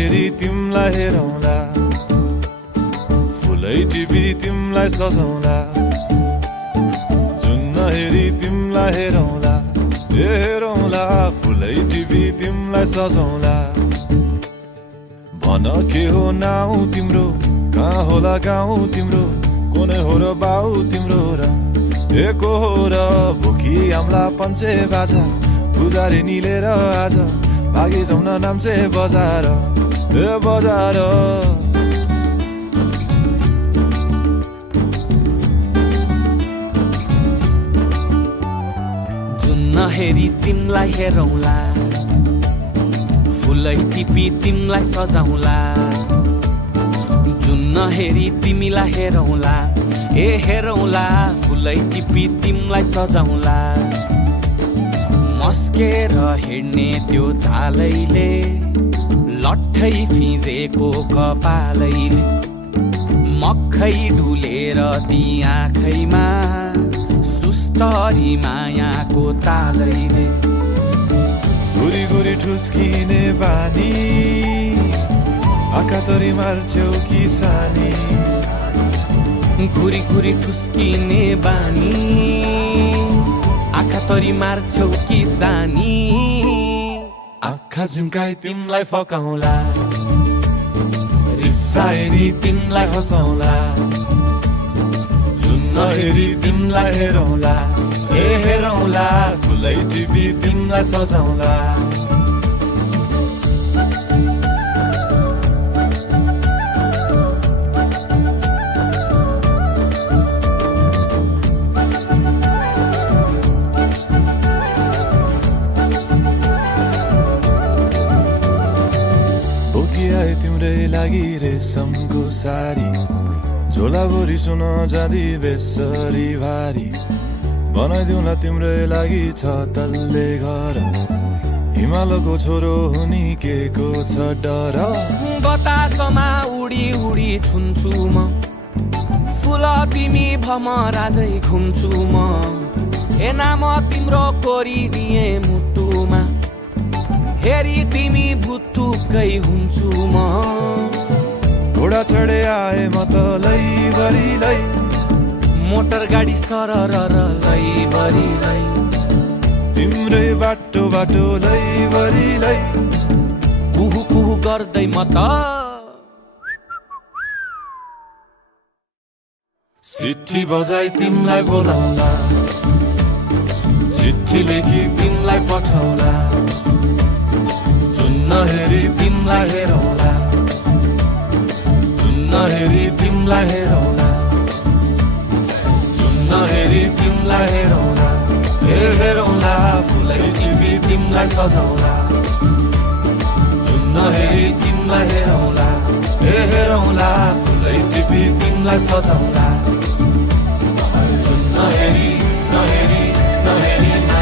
हेरी तिमलाई हेरौँला फुलै टिपी तिमलाई सजाउँला जुन नहेरी तिमलाई हेरौँला हेरौँला फुलै टिपी तिमलाई सजाउँला भन के हो नाउ तिम्रो कहाँ होला गाउँ तिम्रो कोने हो र बाउ तिम्रो र एको हो र भोकी आम्ला पञ्चे बाजा पुजारी निलेर आज भागी जाउन नाम्चे बजार ए बजार जुन नहेरी तिमलाई हेरौँला फुलै टिपी तिमलाई सजाउँला जुन नहेरी तिमीलाई हेरौँला ए हेरौँला फुलै टिपी तिमलाई सजाउँला मस्केर हिँड्ने त्यो चालैले लट्ठै फिजेको कपालैले मक्खै डुलेर ती आँखैमा सुस्तरी मायाको तालैले गुरी गुरी ठुस्किने बानी आँखातरी मार्छौ कि सानी गुरी गुरी ठुस्किने बानी आँखा तरी मार्छौ कि सानी आँखा झुम्काई तिमलाई फकाउँला रिसाएरी तिमलाई हँसाउँला जुन नहेरी तिमलाई हेरौँला ए हेरौँला फुलै टिपी तिमलाई सजाउँला तिम्रै लागि रेशमको सारी झोलाभरि सुन जाँदी बेसरी भारी बनाइदिउँला तिम्रै लागि छ तल्ले घर हिमालको छोरो हुनी के को छ डर बतासमा उडी उडी छुन्छु म फुल तिमी भमरा झै घुम्छु म ए नाम तिम्रो कोरिदिए मुटुमा हेरी तिमी भुत्तुकै हुन्छु म घोडा चढे आए म त लैभरि लै मोटर गाडी सरर लैभरि लै तिम्रै बाटो बाटो लैभरि लै कुहु कुहु गर्दै म त चिट्ठी बजाई तिमलाई बोलाउँला चिट्ठी लेखी तिमलाई पठाउँला जुन नहेरी तिमलाई हेरौँला जुन नहेरी तिमलाई हेरौँला जुन नहेरी तिमलाई हेरौँला हेरौँला फुलै टिपी तिमलाई सजाउँला जुन नहेरी तिमलाई हेरौँला हेरौँला फुलै टिपी तिमलाई सजाउँला जुन नहेरी नहेरी नहेरी